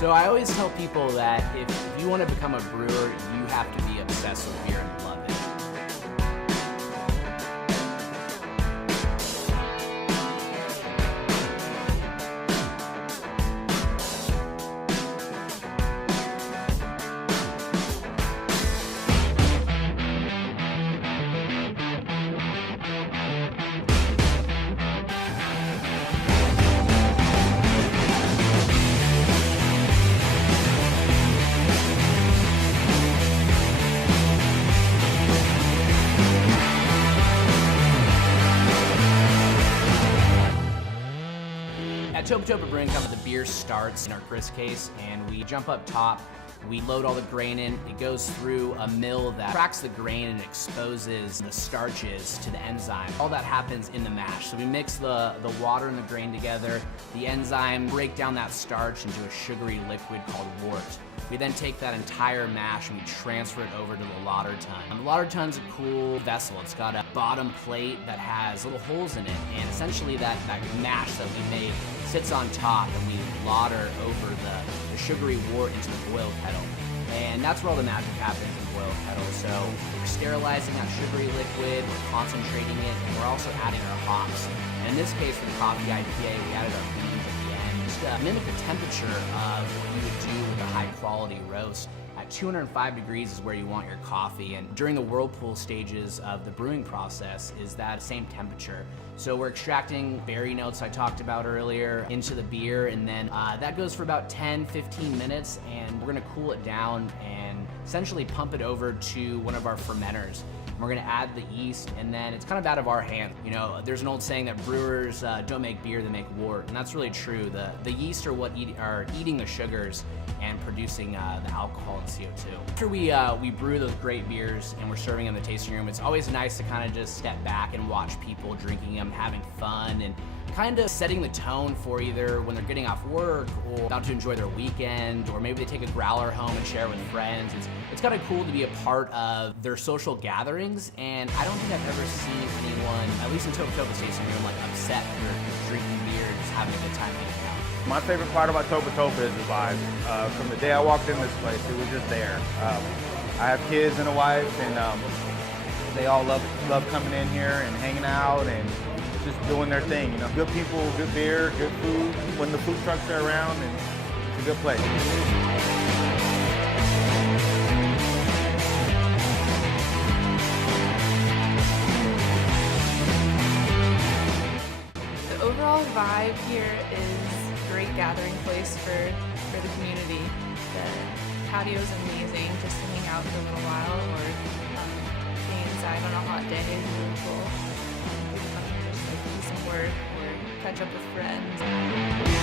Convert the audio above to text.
So I always tell people that if you want to become a brewer, you have to be obsessed with beer and love it. At Topa Topa Brewing Company, the beer starts in our grist case, and we jump up top. We load all the grain in. It goes through a mill that cracks the grain and exposes the starches to the enzyme. All that happens in the mash. So we mix the water and the grain together. The enzyme break down that starch into a sugary liquid called wort. We then take that entire mash and we transfer it over to the lauter tun. The lauter tun's a cool vessel. It's got a bottom plate that has little holes in it, and essentially that mash that we made sits on top, and we lauter over the sugary wort into the boil kettle. And that's where all the magic happens in the boil kettle. So we're sterilizing that sugary liquid, we're concentrating it, and we're also adding our hops. And in this case, for the coffee IPA, we added our beans at the end. Just to mimic the temperature of what you would do with a high quality roast. At 205 degrees is where you want your coffee, and during the whirlpool stages of the brewing process is that same temperature. So we're extracting berry notes I talked about earlier into the beer, and then that goes for about 10-15 minutes, and we're gonna cool it down and essentially pump it over to one of our fermenters. We're gonna add the yeast, and then it's kind of out of our hands. You know, there's an old saying that brewers don't make beer, they make wort, and that's really true. The yeast are what are eating the sugars and producing the alcohol and CO2. After we brew those great beers and we're serving in the tasting room, it's always nice to kind of just step back and watch people drinking them, having fun, and kind of setting the tone for either when they're getting off work or about to enjoy their weekend, or maybe they take a growler home and share it with friends. It's kind of cool to be a part of their social gatherings, and I don't think I've ever seen anyone, at least in Topa Topa's tasting room, like upset or drinking beer, just having a good time eating out. My favorite part about Topa Topa is the vibe. From the day I walked in this place, it was just there. I have kids and a wife, and they all love coming in here and hanging out and just doing their thing. You know, good people, good beer, good food. When the food trucks are around, and it's a good place. The overall vibe here is a great gathering place for the community. The patio is amazing, just to hang out for a little while, or being inside on a hot day is really cool. People come here just to do some work or catch up with friends.